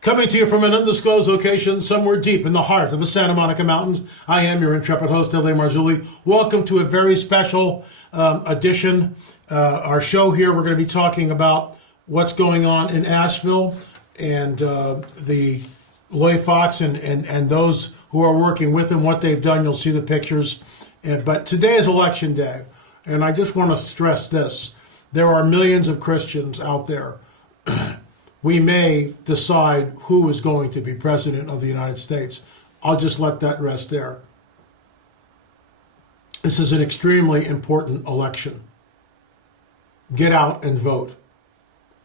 Coming to you from an undisclosed location somewhere deep in the heart of the Santa Monica Mountains, I am your intrepid host, Marzulli. Welcome to a very special edition. Our show here, we're going to be talking about what's going on in Asheville and the Loy Fox and those who are working with him, what they've done. You'll see the pictures. But today is election day, and I just want to stress this. There are millions of Christians out there. We may decide who is going to be president of the United States. I'll just let that rest there. This is an extremely important election. Get out and vote.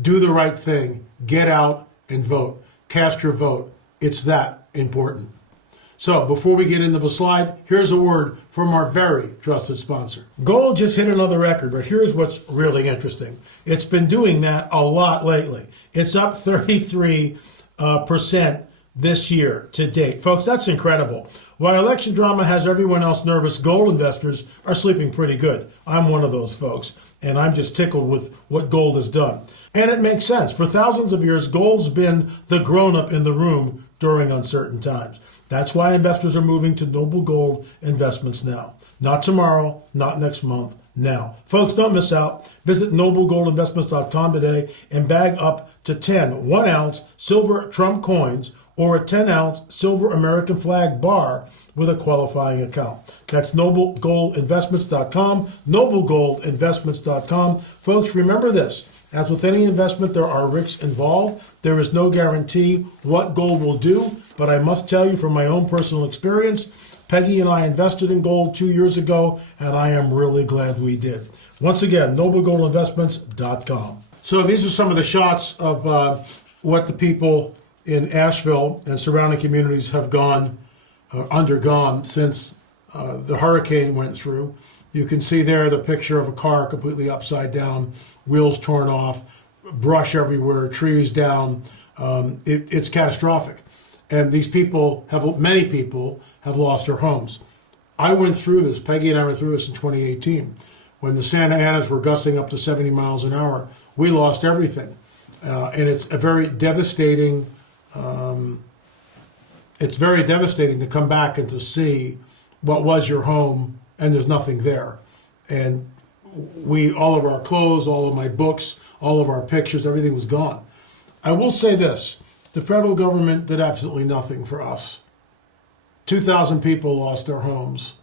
Do the right thing. Get out and vote. Cast your vote. It's that important. So before we get into the slide, here's a word from our very trusted sponsor. Gold just hit another record, but here's what's really interesting. It's been doing that a lot lately. It's up 33% this year to date. Folks, that's incredible. While election drama has everyone else nervous, gold investors are sleeping pretty good. I'm one of those folks, and I'm just tickled with what gold has done. And it makes sense. For thousands of years, gold's been the grown-up in the room during uncertain times. That's why investors are moving to Noble Gold Investments now. Not tomorrow, not next month, now. Folks, don't miss out. Visit noblegoldinvestments.com today and bag up to 10 1-ounce silver Trump coins or a 10-ounce silver American flag bar with a qualifying account. That's noblegoldinvestments.com, noblegoldinvestments.com. Folks, remember this. As with any investment, there are risks involved. There is no guarantee what gold will do, but I must tell you from my own personal experience, Peggy and I invested in gold 2 years ago, and I am really glad we did. Once again, noblegoldinvestments.com. So these are some of the shots of what the people in Asheville and surrounding communities have undergone since the hurricane went through. You can see there the picture of a car completely upside down, wheels torn off, brush everywhere, trees down. It's catastrophic. And these people many people have lost their homes. I went through this, Peggy and I went through this in 2018. When the Santa Anas were gusting up to 70 miles an hour, we lost everything. And it's a very devastating, to come back and to see what was your home and there's nothing there. And all of our clothes, all of my books, all of our pictures, everything was gone. I will say this, the federal government did absolutely nothing for us. 2,000 people lost their homes.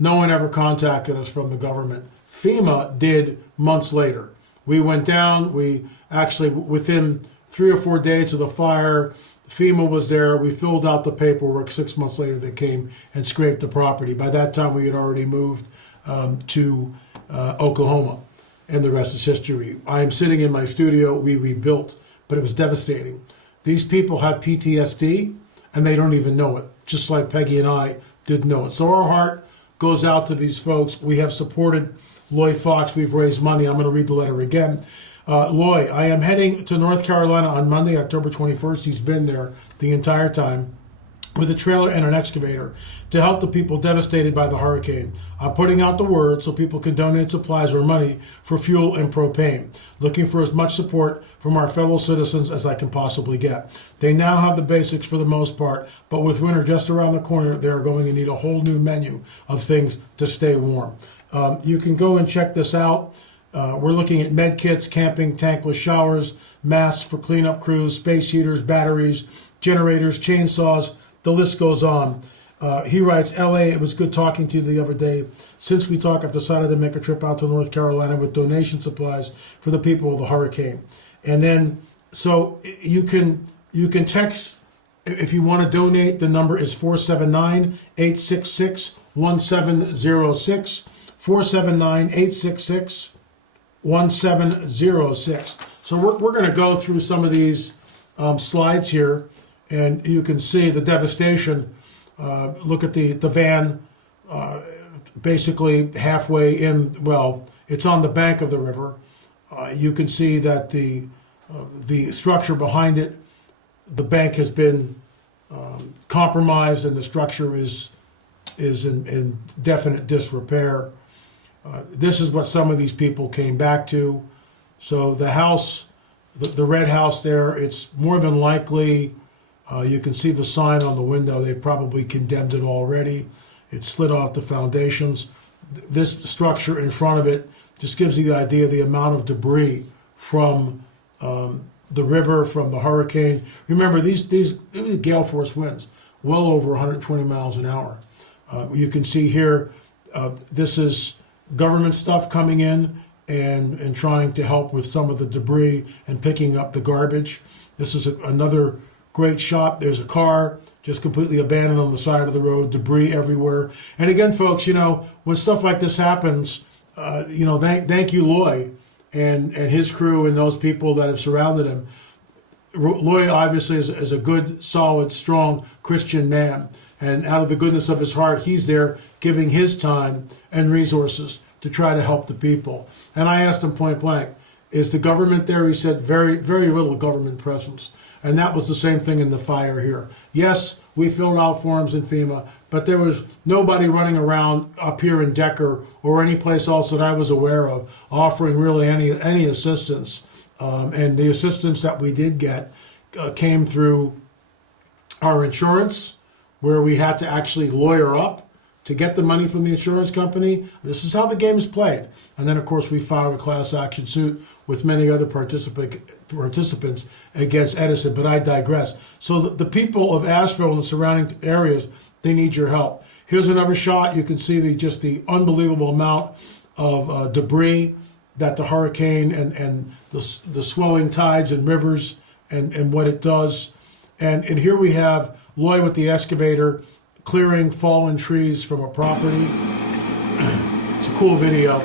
No one ever contacted us from the government. FEMA did months later. We went down, we actually, within 3 or 4 days of the fire, FEMA was there. We filled out the paperwork. 6 months later, they came and scraped the property. By that time, we had already moved to Oklahoma, and the rest is history. I am sitting in my studio. We rebuilt, but it was devastating. These people have PTSD, and they don't even know it, just like Peggy and I didn't know it. So our heart goes out to these folks. We have supported Loy Fox. We've raised money. I'm going to read the letter again. Loy, I am heading to North Carolina on Monday, October 21st. He's been there the entire time with a trailer and an excavator to help the people devastated by the hurricane. I'm putting out the word so people can donate supplies or money for fuel and propane. Looking for as much support from our fellow citizens as I can possibly get. They now have the basics for the most part, but with winter just around the corner, they are going to need a whole new menu of things to stay warm. You can go and check this out. We're looking at med kits, camping, tankless showers, masks for cleanup crews, space heaters, batteries, generators, chainsaws. The list goes on. He writes, LA, it was good talking to you the other day. Since we talked, I've decided to make a trip out to North Carolina with donation supplies for the people of the hurricane. And then, so you can text, if you want to donate, the number is 479-866-1706, 479-866-1706. So we're going to go through some of these slides here, and you can see the devastation. Look at the van, basically halfway in. Well, it's on the bank of the river. You can see that the structure behind it, the bank has been compromised, and the structure is in definite disrepair. This is what some of these people came back to. So the house the red house there, it's more than likely, you can see the sign on the window, they probably condemned it already. It slid off the foundations. This structure in front of it just gives you the idea of the amount of debris from the river, from the hurricane. Remember, these gale force winds, well over 120 miles an hour. You can see here, this is government stuff coming in and trying to help with some of the debris and picking up the garbage. This is another great shot. There's a car just completely abandoned on the side of the road, debris everywhere. And again, folks, when stuff like this happens, thank you, Loy, and his crew and those people that have surrounded him. Loy obviously is a good, solid, strong Christian man. And out of the goodness of his heart, he's there giving his time and resources to try to help the people. And I asked him point blank, is the government there? He said very, very little government presence. And that was the same thing in the fire here. Yes, we filled out forms in FEMA, but there was nobody running around up here in Decker or any place else that I was aware of offering really any assistance. And the assistance that we did get came through our insurance, where we had to actually lawyer up to get the money from the insurance company. This is how the game is played. And then, of course, we filed a class action suit with many other participants against Edison, but I digress. So the people of Asheville and the surrounding areas, they need your help. Here's another shot. You can see the unbelievable amount of debris that the hurricane and the swelling tides and rivers and what it does. And here we have Loy with the excavator clearing fallen trees from a property. It's a cool video.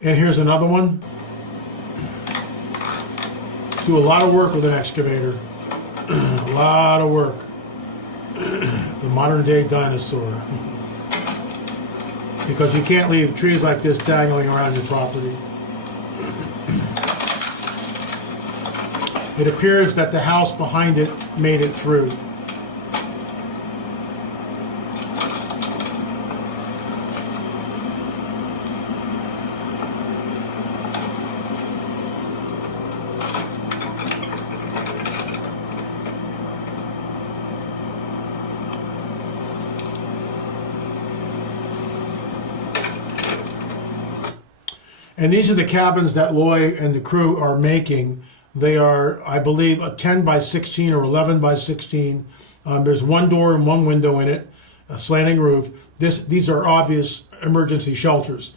And here's another one. Do a lot of work with an excavator. A lot of work. The modern day dinosaur. Because you can't leave trees like this dangling around your property. It appears that the house behind it made it through. And these are the cabins that Loy and the crew are making. They are, I believe, a 10 by 16 or 11 by 16. There's one door and one window in it, a slanting roof. These are obvious emergency shelters.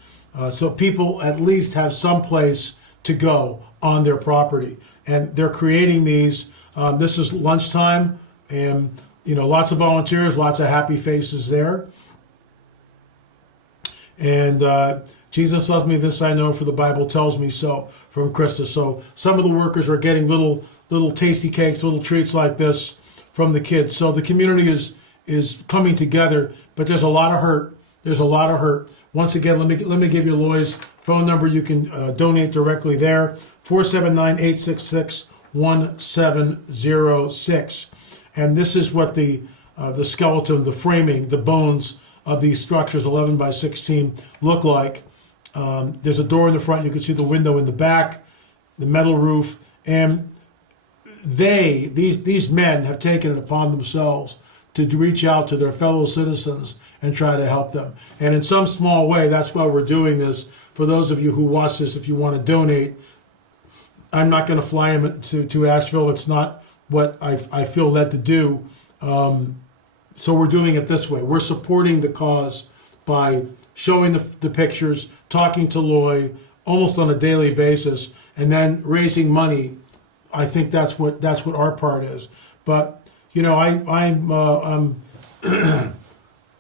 So people at least have some place to go on their property. And they're creating these. This is lunchtime, and lots of volunteers, lots of happy faces there. And Jesus loves me, this I know, for the Bible tells me so, from Christus. So some of the workers are getting little tasty cakes, little treats like this from the kids. So the community is coming together, but there's a lot of hurt. There's a lot of hurt. Once again, let me give you Loy's phone number. You can donate directly there, 479-866-1706. And this is what the skeleton, the framing, the bones of these structures, 11 by 16, look like. There's a door in the front. You can see the window in the back, the metal roof, and these men have taken it upon themselves to reach out to their fellow citizens and try to help them. And in some small way, that's why we're doing this. For those of you who watch this, if you want to donate, I'm not going to fly him to Asheville. It's not what I feel led to do. So we're doing it this way. We're supporting the cause by showing the pictures, talking to Loy almost on a daily basis, and then raising money. I think that's what our part is. But I'm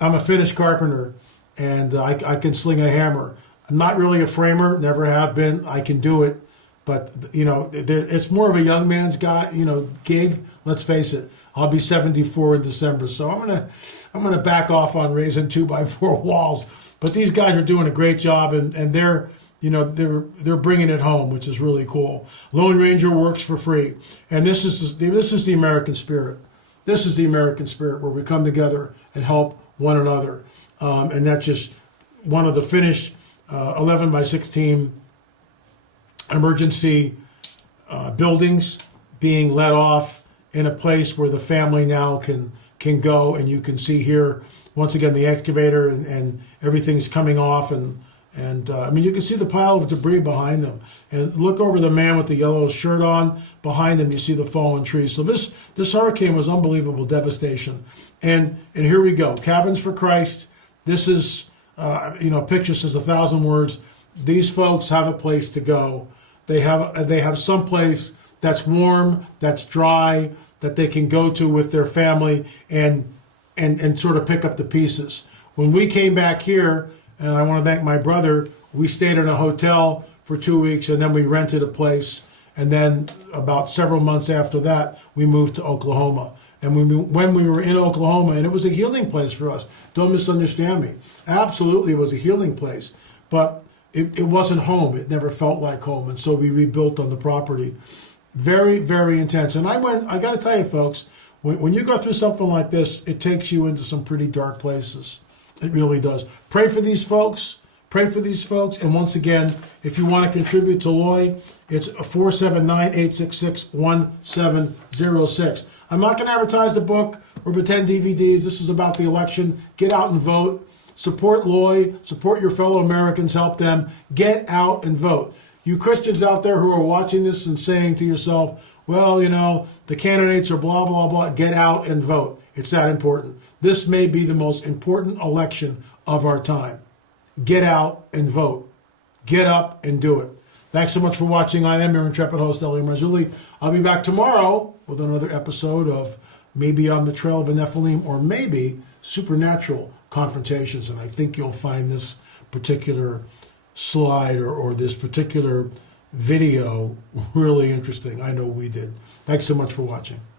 a finished carpenter, and I can sling a hammer. I'm not really a framer, never have been. I can do it, but it's more of a young man's gig. Let's face it. I'll be 74 in December, so I'm gonna back off on raising 2x4 walls. But these guys are doing a great job, and they're bringing it home, which is really cool. Lone Ranger works for free, and this is the American spirit. This is the American spirit, where we come together and help one another. And that's just one of the finished 11 by 16 emergency buildings being let off in a place where the family now can go, and you can see here once again the excavator and everything's coming off, and I mean, you can see the pile of debris behind them, and look over the man with the yellow shirt on. Behind him you see the fallen trees. So this hurricane was unbelievable devastation, and here we go. Cabins for Christ. This is picture says 1,000 words. These folks have a place to go. They have some place that's warm, that's dry, that they can go to with their family and sort of pick up the pieces. When we came back here, and I want to thank my brother, we stayed in a hotel for 2 weeks, and then we rented a place. And then about several months after that, we moved to Oklahoma. And when we were in Oklahoma, and it was a healing place for us. Don't misunderstand me. Absolutely, it was a healing place. But it wasn't home. It never felt like home. And so we rebuilt on the property. Very, very intense. And I got to tell you, folks, when you go through something like this, it takes you into some pretty dark places. It really does. Pray for these folks. Pray for these folks. And once again, if you want to contribute to Loy, it's 479-866-1706. I'm not going to advertise the book or pretend DVDs. This is about the election. Get out and vote. Support Loy. Support your fellow Americans. Help them. Get out and vote. You Christians out there who are watching this and saying to yourself, well, the candidates are blah, blah, blah. Get out and vote. It's that important. This may be the most important election of our time. Get out and vote. Get up and do it. Thanks so much for watching. I am your intrepid host, Elliot Marzulli. I'll be back tomorrow with another episode of maybe On the Trail of a Nephilim, or maybe Supernatural Confrontations. And I think you'll find this particular slide or this particular video really interesting. I know we did. Thanks so much for watching.